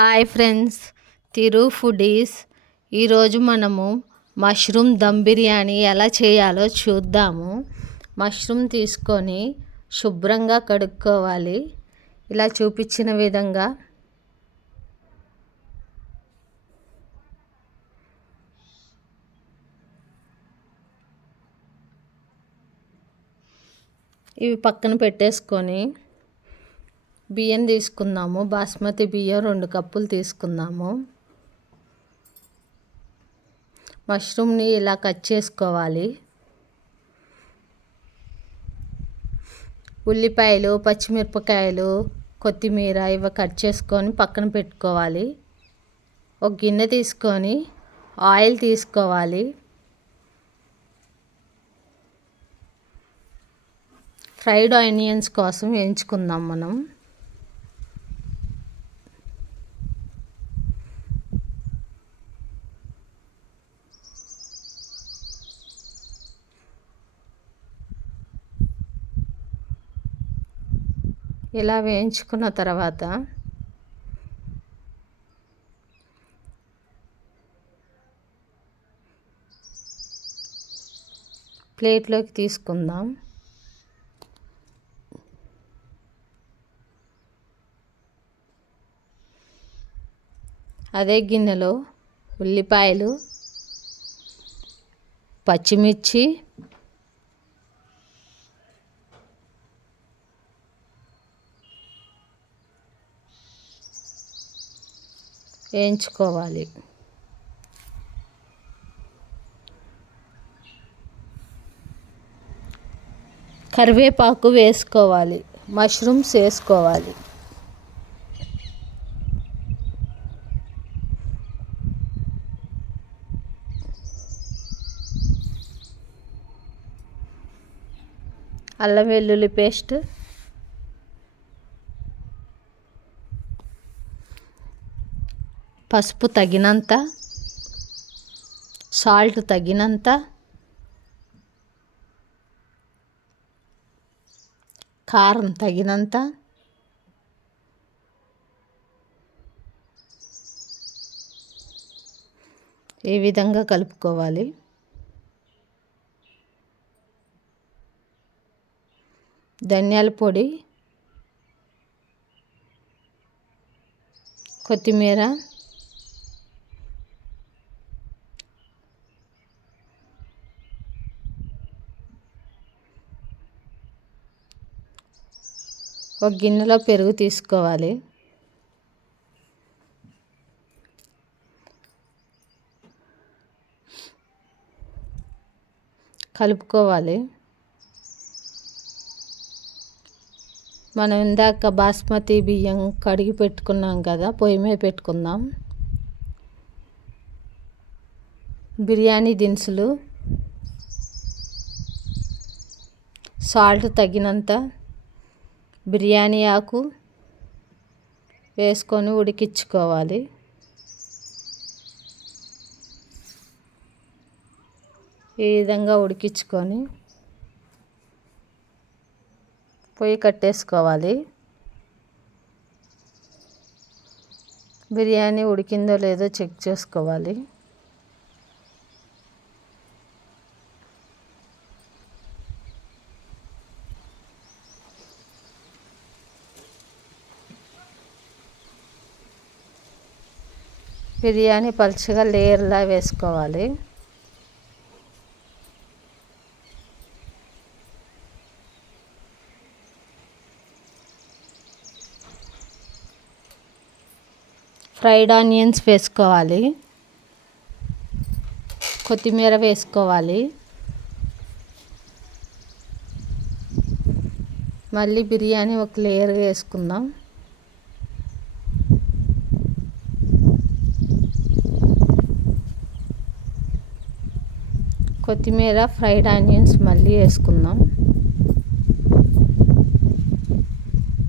Hi friends తిరు foodies. ఈరోజు మనము mushroom dum biryani ఎలా చేయాలో చూద్దాము. మష్రూమ్ తీసుకొని శుభ్రంగా కడుక్కోవాలి. ఇలా చూపించిన విధంగా ఇవి పక్కన పెట్టేసుకొని బియ్యం తీసుకుందాము. బాస్మతి బియ్యం రెండు కప్పులు తీసుకుందాము. మష్రూమ్ని ఇలా కట్ చేసుకోవాలి. ఉల్లిపాయలు పచ్చిమిరపకాయలు కొత్తిమీర ఇవి కట్ చేసుకొని పక్కన పెట్టుకోవాలి. ఒక గిన్నె తీసుకొని ఆయిల్ తీసుకోవాలి. ఫ్రైడ్ ఆనియన్స్ కోసం వేయించుకుందాం మనం. ఇలా వేయించుకున్న తర్వాత ప్లేట్లోకి తీసుకుందాం. అదే గిన్నెలో ఉల్లిపాయలు పచ్చిమిర్చి వేయించుకోవాలి. కరివేపాకు వేసుకోవాలి. మష్రూమ్స్ వేసుకోవాలి. అల్లం వెల్లుల్లి పేస్ట్ పసుపు తగినంత సాల్ట్ తగినంత కారం తగినంత ఈ విధంగా కలుపుకోవాలి? ధనియాల పొడి కొత్తిమీర ఒక గిన్నెలో పెరుగు తీసుకోవాలి. కలుపుకోవాలి. మనం ఇందాక బాస్మతి బియ్యం కడిగి పెట్టుకున్నాం కదా పొయ్యి మీద పెట్టుకుందాం. బిర్యానీ దినుసులు సాల్ట్ తగినంత బిర్యానీ ఆకు వేసుకొని ఉడికించుకోవాలి. ఈ విధంగా ఉడికించుకొని పొయ్యి కట్టేసుకోవాలి. బిర్యానీ ఉడికిందో లేదో చెక్ చేసుకోవాలి. బిర్యానీ పలుచగా లేయర్లా వేసుకోవాలి. ఫ్రైడ్ ఆనియన్స్ వేసుకోవాలి. కొత్తిమీర వేసుకోవాలి. మళ్ళీ బిర్యానీ ఒక లేయర్ వేసుకుందాం. కొత్తిమీర ఫ్రైడ్ ఆనియన్స్ మళ్ళీ వేసుకుందాం.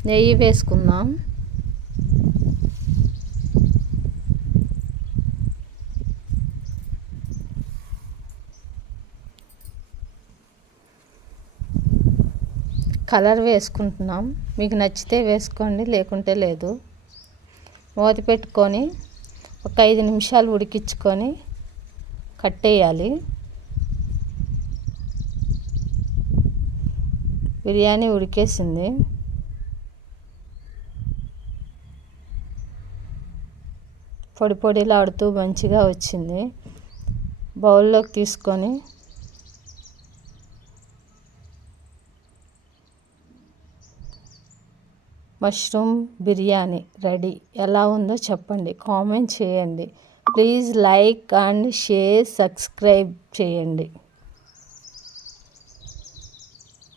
నెయ్యి వేసుకుందాం. కలర్ వేసుకుంటున్నాం. మీకు నచ్చితే వేసుకోండి లేకుంటే లేదు. మూత పెట్టుకొని ఒక ఐదు నిమిషాలు ఉడికించుకొని కట్టేయాలి బిర్యానీ ఉడికేసింది. పొడి పొడిలాడుతూ మంచిగా వచ్చింది. బౌల్లోకి తీసుకొని మష్రూమ్ బిర్యానీ రెడీ. ఎలా ఉందో చెప్పండి. కామెంట్ చేయండి. Please like and share subscribe చేయండి.